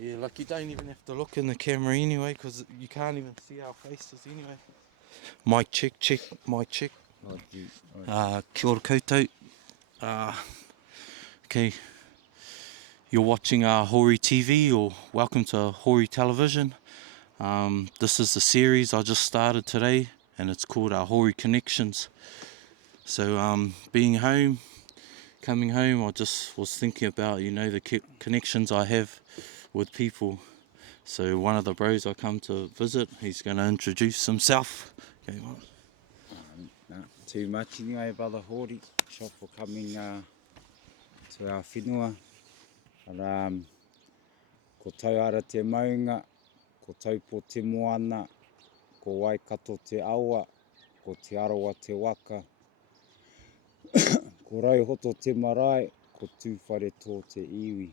Yeah, like you don't even have to look in the camera anyway, because you can't even see our faces anyway. Mic check, mic check. Kia ora koutou. Okay, you're watching Hori TV, or welcome to Hori Television. This is the series I just started today, and it's called Hori Connections. So being home, coming home, I just was thinking about, the connections I have with people. So one of the bros I come to visit, he's going to introduce himself. Okay, No, too much anyway, Brother Hori. Shop for coming to our whenua. But, ko tauara te maunga, ko taupo te moana, ko waikato te aua, ko te arawa te waka, ko rauhoto te marae, ko tūwhare tō te iwi.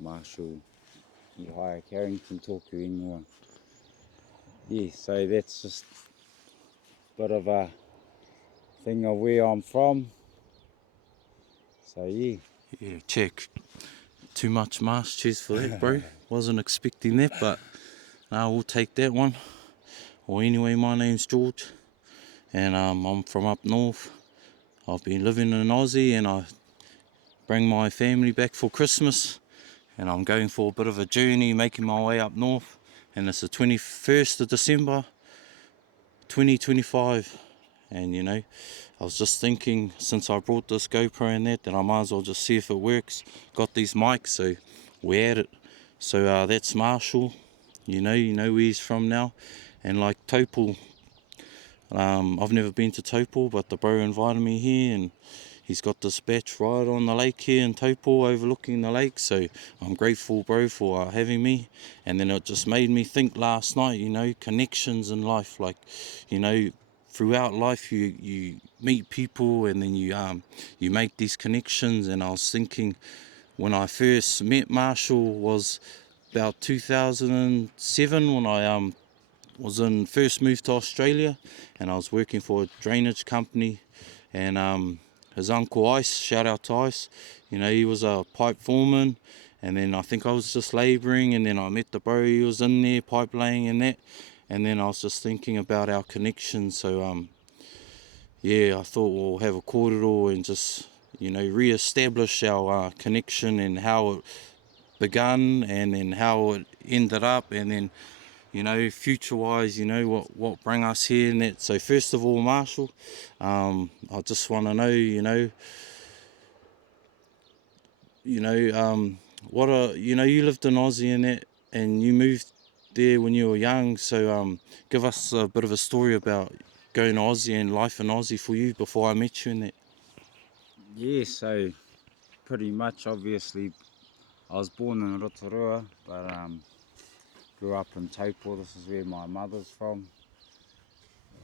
Marshall, Ihaya Carrington tōku ingoa. Yeah, so that's just a bit of a thing of where I'm from. So yeah. Yeah, check. Too much mask. Cheers for that, bro. Wasn't expecting that, but we'll take that one. Well, anyway, my name's George, and I'm from up north. I've been living in Aussie, and I bring my family back for Christmas, and I'm going for a bit of a journey, making my way up north, and it's the 21st of December 2025. And I was just thinking, since I brought this GoPro and that I might as well just see if it works. Got these mics, so we're at it. So that's Marshall, you know where he's from now. And like Topol, I've never been to Topol, but the bro invited me here, and he's got this batch right on the lake here in Topol, overlooking the lake. So I'm grateful, bro, for having me. And then it just made me think last night, connections in life. Like, throughout life you meet people, and then you make these connections. And I was thinking, when I first met Marshall was about 2007, when I was first moved to Australia, and I was working for a drainage company. And his uncle Ice, shout out to Ice, he was a pipe foreman. And then I think I was just labouring, and then I met the bro, he was in there pipe laying and that. And then I was just thinking about our connection. So yeah, I thought we'll have a kōrero and just re-establish our connection, and how it begun, and then how it ended up, and then future wise, what bring us here and that. So first of all, Marshall, I just want to know, what you lived in Aussie and that, and you moved there when you were young. So give us a bit of a story about going to Aussie and life in Aussie for you before I met you and that. Yeah, so pretty much, obviously, I was born in Rotorua, but grew up in Taupo. This is where my mother's from.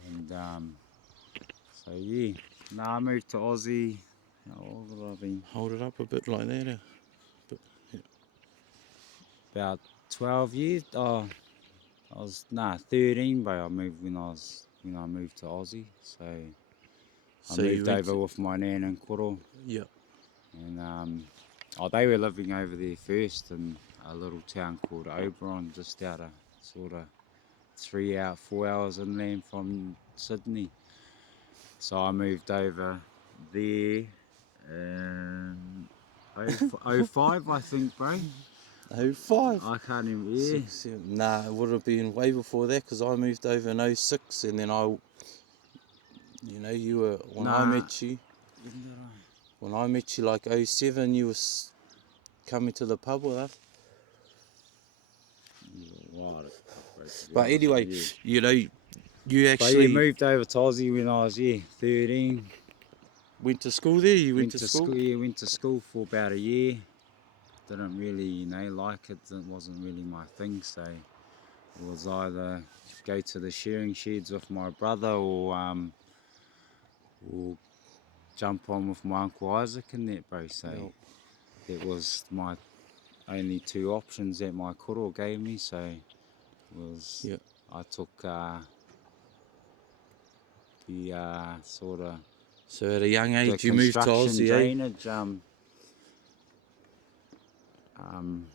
And so yeah, I moved to Aussie. How old have I been? Hold it up a bit like that. About 12 years. I was 13, but I moved when I moved to Aussie. So I moved over with my nan and koro. Yeah. And they were living over there first in a little town called Oberon, just out of sort of 4 hours inland from Sydney. So I moved over there in 05, I think, bro. 05? I can't even, yeah. 6, nah, it would have been way before that, because I moved over in 06, and then you were, I met you, when I met you like 07, you were coming to the pub with us. But anyway, yeah. You actually moved over to Aussie when I was 13. Went to school there? You went to school? Yeah, went to school for about a year. Didn't really, like it. It wasn't really my thing. So it was either go to the shearing sheds with my brother, or jump on with my Uncle Isaac and that, bro. So that was my only two options that my koro gave me. So I took the sort of... So at a young age you moved to Aussie, drainage,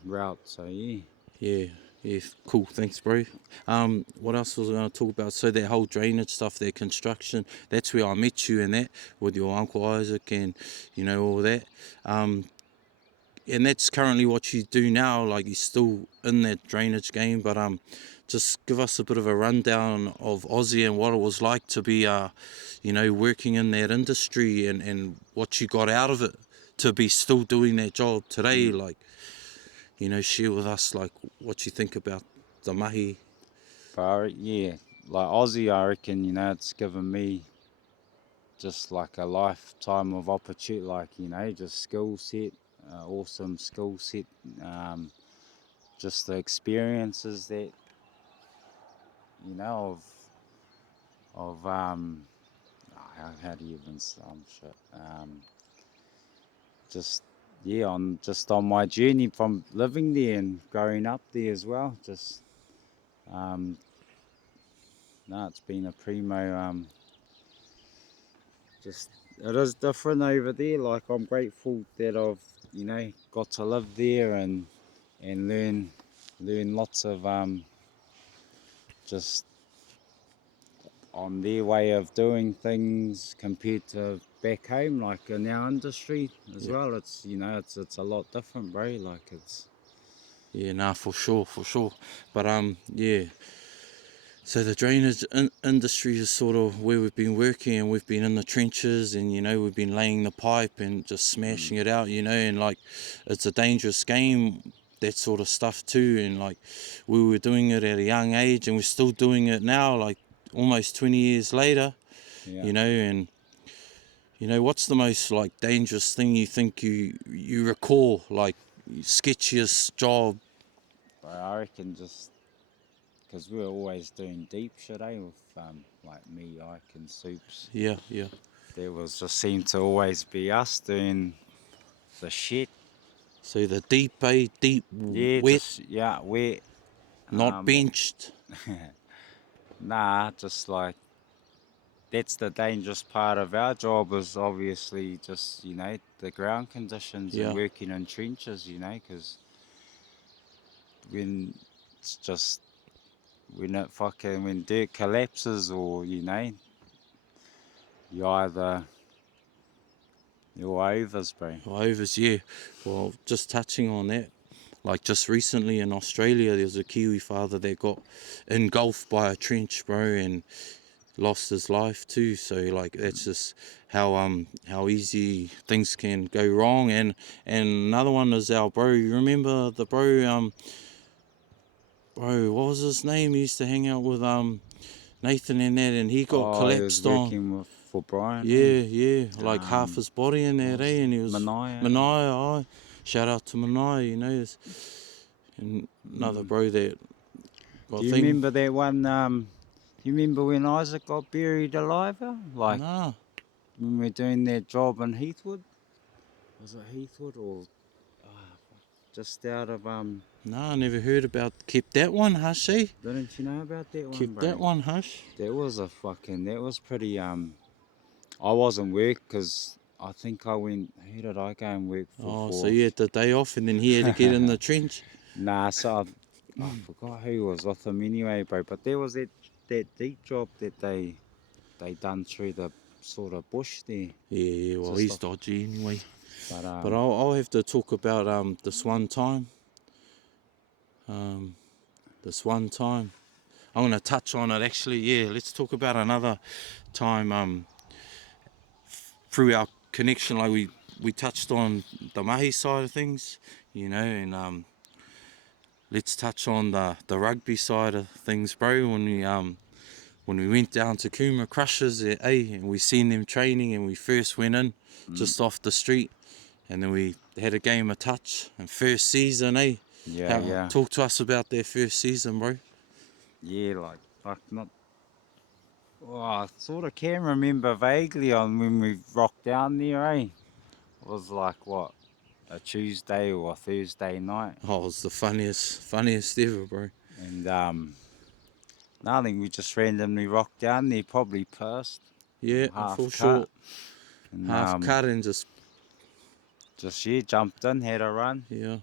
route. So yeah. Yeah, yeah, cool. Thanks, bro. What else was I going to talk about? So that whole drainage stuff, that construction, that's where I met you and that with your Uncle Isaac and, you know, all that. And that's currently what you do now, like you're still in that drainage game, but just give us a bit of a rundown of Aussie and what it was like to be, you know, working in that industry and what you got out of it to be still doing that job today, like, you know, share with us like what you think about the mahi. But yeah, like Aussie, I reckon, it's given me just like a lifetime of opportunity, like, just skill set, awesome skill set, just the experiences that, of how do you even shit, just yeah, on my journey from living there and growing up there as well. Just no, it's been a primo. Just it is different over there. Like I'm grateful that I've got to live there and learn lots of just on their way of doing things compared to back home, like in our industry as Yeah. well. It's it's a lot different, bro. Like it's Yeah, nah, for sure, for sure. But yeah. So the drainage industry is sort of where we've been working, and we've been in the trenches, and you know we've been laying the pipe and just smashing it out, you know, and like it's a dangerous game, that sort of stuff too. And like we were doing it at a young age, and we're still doing it now, like almost 20 years later, yeah. you know. And you know, what's the most like dangerous thing you think you recall, like sketchiest job? But I reckon just because we're always doing deep shit, with like me, Ike, and Soups. Yeah, yeah. There was just seemed to always be us doing the shit. So the deep, deep, Yeah, wet, wet. not Um, benched. nah, just like that's the dangerous part of our job is obviously just the ground conditions and Yeah, working in trenches. Because when it's just when dirt collapses or you either you're overs, bro. overs, yeah. Well, just touching on that, like just recently in Australia, there was a Kiwi father that got engulfed by a trench, bro, and lost his life too. So like that's just how easy things can go wrong. And another one is our bro. You remember the bro, what was his name? He used to hang out with Nathan and that, and he got Oh, he was collapsed on. working for Brian, eh? Yeah, yeah, like half his body in that, eh? And he was Manaya. Manaya. Shout out to Manaya, you know. And another bro that Do got you thing. remember that one? You remember when Isaac got buried alive? Like Nah, when we were doing that job in Heathwood? Was it Heathwood or just out of nah, I never heard about. Kept that one, hush, eh? Didn't you know about that one, Kept bro? that one, hush. That was pretty I wasn't work because I think I went. Who did I go and work for? Oh, so you had the day off, and then he had to get in the trench. Nah, so I forgot who was with him anyway, bro. But there was that deep job that they done through the sort of bush there. Yeah, yeah. Well, Just he's dodgy anyway. But But I'll have to talk about this one time. This one time. I'm gonna touch on it actually. Yeah, let's talk about another time. Through our connection, like we touched on the mahi side of things, you know, and let's touch on the rugby side of things, bro. When we went down to Kuma Crushers, and we seen them training, and we first went in just off the street, and then we had a game of touch and first season, eh? yeah. Talk to us about their first season, bro. Yeah, like not. Oh, I sort of can remember vaguely on when we rocked down there, eh? It was like what, a Tuesday or a Thursday night, Oh, it was the funniest ever, bro. and I think we just randomly rocked down there, probably pissed, Yeah, half for cut, sure. and Half cut and just jumped in, had a run. yeah.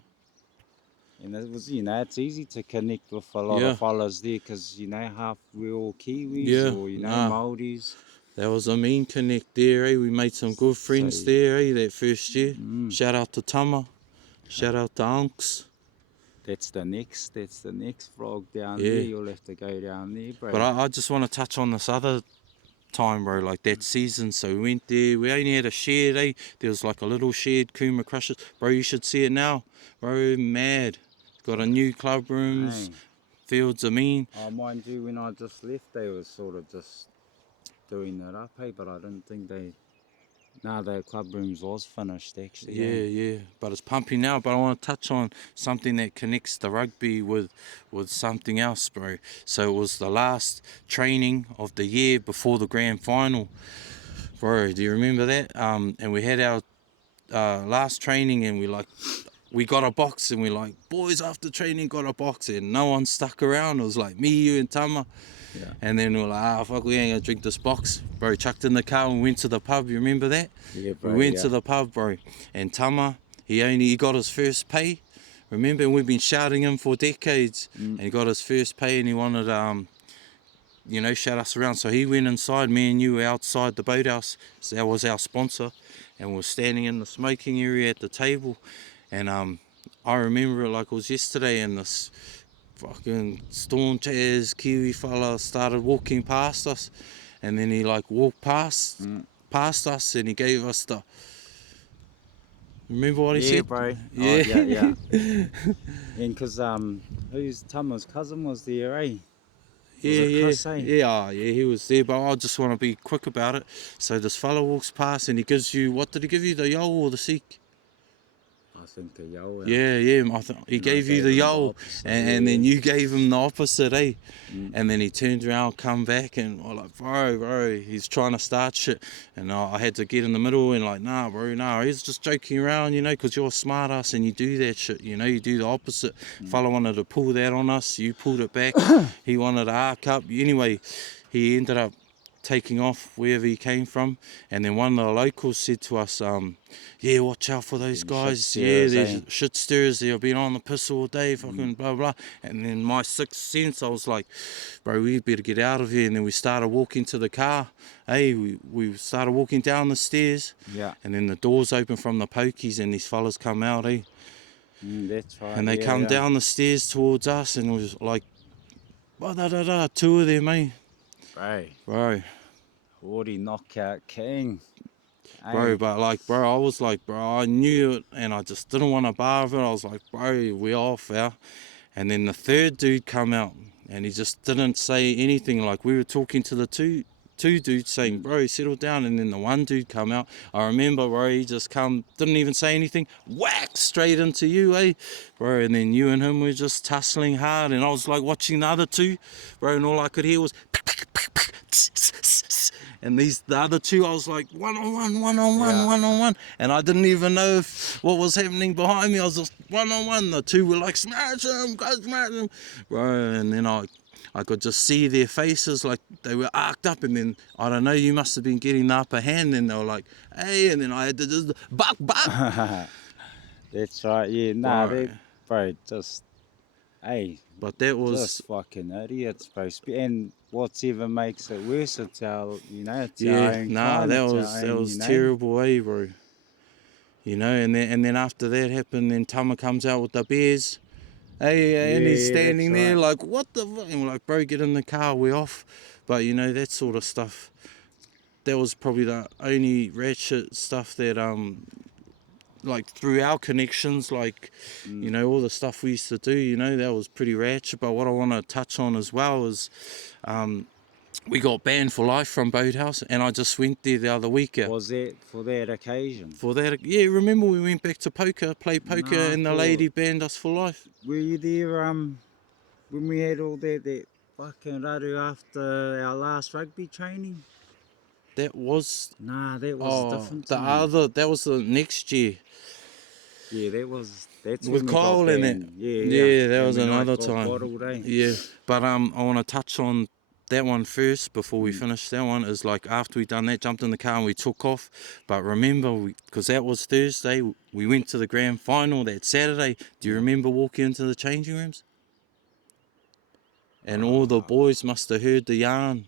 And it was, it's easy to connect with a lot Yeah, of fellas there because, half we're all Kiwis yeah, or, nah. Māoris. That was a mean connect there, eh? We made some good So, friends there, eh? That first year. mm, Shout out to Tama. Shout out to Unks. that's the next vlog down there. Yeah. You'll have to go down there, bro. But I just want to touch on this other time, bro, like that season. So we went there, we only had a shed, eh? There was like a little shed, Kuma Crushers. Bro, you should see it now. Bro, mad. Got a new club rooms, Hey. fields are mean. Oh, mind you, when I just left, they were sort of just doing it up, hey, but I didn't think the club rooms was finished, actually. Yeah, but it's pumping now. But I want to touch on something that connects the rugby with something else, bro. So it was the last training of the year before the grand final, bro. Do you remember that? And we had our last training, and we got a box, and we like, boys, after training got a box, and no one stuck around. It was like me, you, and Tama. Yeah. And then we were like, fuck, we ain't gonna drink this box. Bro, chucked in the car and went to the pub. You remember that? Yeah, bro. We went to the pub, bro. And Tama, he got his first pay. Remember, and we've been shouting him for decades. And he got his first pay, and he wanted, shout us around. So he went inside. Me and you were outside the boathouse. So that was our sponsor. And we were standing in the smoking area at the table. And I remember it like it was yesterday, and this fucking staunch as Kiwi fella started walking past us, and then he like walked past us, and he gave us the. Remember what he Yeah, said? bro. Yeah. Oh, yeah. And because who's Tama's cousin was there, eh? Yeah, Chris, eh? yeah, he was there, but I just want to be quick about it. So this fella walks past, and he gives you, what did he give you, the yo or the seek? I think a yo. Yeah, he gave you the yo, and then you gave him the opposite, eh? And then he turned around, come back, and I was like, bro, he's trying to start shit. And I had to get in the middle and like, nah, bro, he's just joking around, because you're a smart ass and you do that shit, you do the opposite. Fella wanted to pull that on us, you pulled it back. He wanted to arc up. Anyway, he ended up taking off wherever he came from, and then one of the locals said to us, yeah, watch out for those guys, there's shit stirrers, they've been on the piss all day, fucking blah blah. And then my sixth sense, I was like, bro, we better get out of here. And then we started walking to the car, we started walking down the stairs, and then the doors open from the pokies, and these fellas come out, That's right. and they come down the stairs towards us, and it was like, two of them, bro. Hori knockout king. Bro, but I was like, bro, I knew it, and I just didn't want to bar of it. I was like, bro, we off, yeah. And then the third dude come out, and he just didn't say anything. Like, we were talking to the two dudes saying, bro, settle down. And then the one dude come out. I remember, bro, he just didn't even say anything, whack straight into you, bro. And then you and him were just tussling hard, and I was like watching the other two, bro, and all I could hear was and the other two, I was like, one on one, and I didn't even know what was happening behind me. I was just one on one. The two were like, smash him, bro. And then I could just see their faces, like they were arced up, and then I don't know, you must have been getting the upper hand, and they were like, hey, and then I had to just buck. That's right, yeah, bro, just, hey. But that was just fucking idiots, bro. And whatever makes it worse, it's our, it's our own kind. That was terrible, bro. And then after that happened, then Tama comes out with the beers, and he's standing there like, what the fuck? And we're like, bro, get in the car, we're off. But that sort of stuff, that was probably the only ratchet stuff that like through our connections, like all the stuff we used to do, that was pretty ratchet. But what I want to touch on as well is we got banned for life from Boathouse, and I just went there the other week. Was that for that occasion? For that, yeah, remember we went back to play poker, and the lady banned us for life. Were you there when we had all that fucking raru after our last rugby training? That was different. That was the next year. Yeah, that's with Kyle in it. Yeah, that was another time. Bottled, Yeah, but I want to touch on that one first before we finished that one is like after we done that, jumped in the car and we took off. But remember, because that was Thursday, we went to the grand final that Saturday. Do you remember walking into the changing rooms? And all the boys must have heard the yarn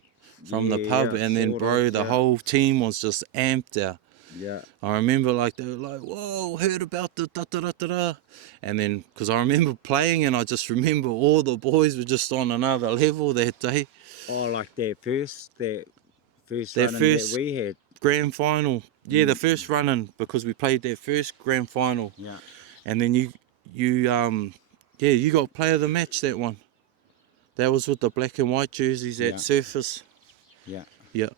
from the pub, and then bro, the whole team was just amped out. Yeah. I remember like they were like, whoa, heard about the da da da da da. And then, because I remember playing and I just remember all the boys were just on another level that day. Oh, like that first Their running first that we had. grand final. Yeah, the first run-in, because we played their first grand final. Yeah. And then you got player of the match that one. That was with the black and white jerseys at Surface. Yeah. Yeah.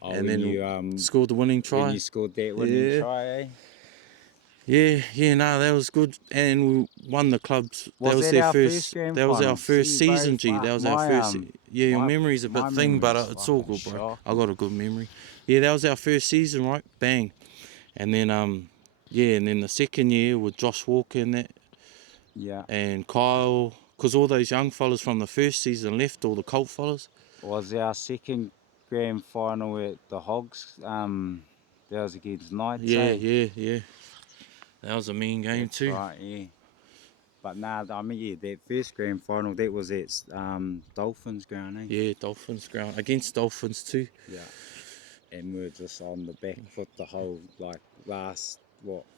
Oh, and when then you scored the winning try. when you scored that winning try, eh? Yeah, no, that was good, and we won the clubs. Was that was that their our first. grand That was final? our first See, bro, season, G. fuck, That was our my, first. Yeah, your memory's a bit my thing, but memory's it's all fucking good, bro. shocking. I got a good memory. Yeah, that was our first season, right? Bang, and then and then the second year with Josh Walker and that, Yeah. and Kyle, because all those young fellas from the first season left, all the Colt fellas. Was our second grand final at the Hogs. That was against Knights. Yeah. That was a mean game That's too. right, yeah. But nah, I mean, yeah, that first grand final, that was at Dolphins ground, eh? Yeah, Dolphins ground against Dolphins too. Yeah. And we were just on the back foot the whole, like, last,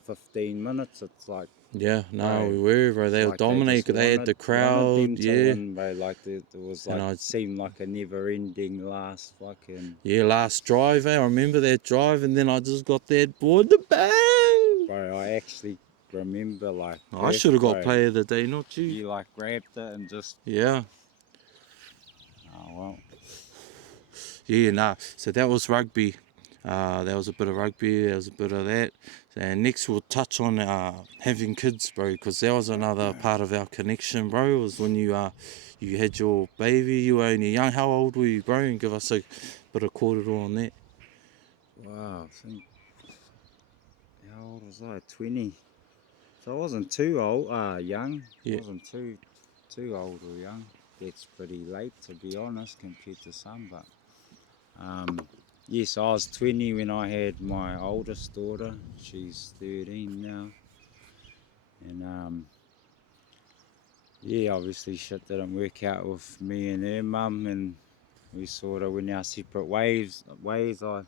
15 minutes? It's like... Yeah, no, bro, we were, bro. They were like dominating. They had the crowd, them to yeah. win, bro. Like, it was like, it seemed like a never-ending last fucking... Yeah, last drive, eh? I remember that drive, and then I just got that ball, the bang! Bro, I actually remember, like... I should have got player of the day, not you. You, like, grabbed it and just... Yeah. Oh, well. Yeah, nah. So that was rugby. That was a bit of rugby, there was a bit of that. And next we'll touch on having kids, bro, because that was another part of our connection, bro. It was when you had your baby, you were only young. How old were you, bro? And give us a bit of corridor on that. Wow, I think... How old was I? 20. So I wasn't too old, young. Yeah. I wasn't too old or young. That's pretty late, to be honest, compared to some, but... Yes, I was 20 when I had my oldest daughter. She's 13 now. And yeah, obviously shit didn't work out with me and her mum, and we sort of went our separate ways. I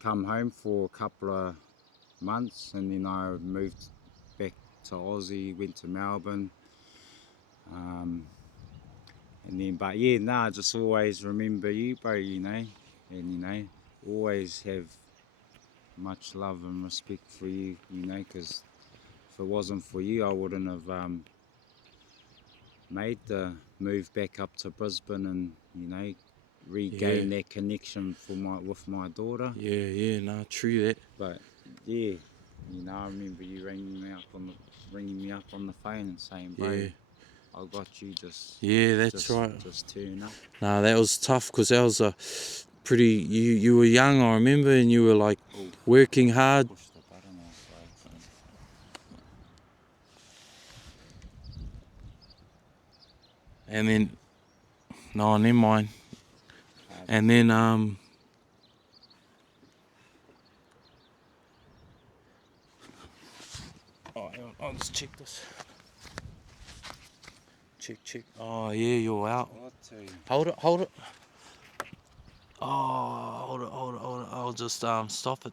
come home for a couple of months, and then I moved back to Aussie, went to Melbourne. And then, but yeah, I just always remember you, bro, you know, and you know, always have much love and respect for you, you know, because if it wasn't for you, I wouldn't have made the move back up to Brisbane and, you know, regain that connection with my daughter. Yeah, no, true that. But yeah, you know, I remember you ringing me up on the phone and saying, bro, Yeah. I got you, just right. Just turn up. Nah, that was tough, because that was a pretty... You were young, I remember, and you were like working hard. Push the button off, bro. And then... No, never mind. And then... Oh, hang on, I'll just check this. Check. Oh, yeah, you're out. Hold it. Oh, hold it. I'll just stop it.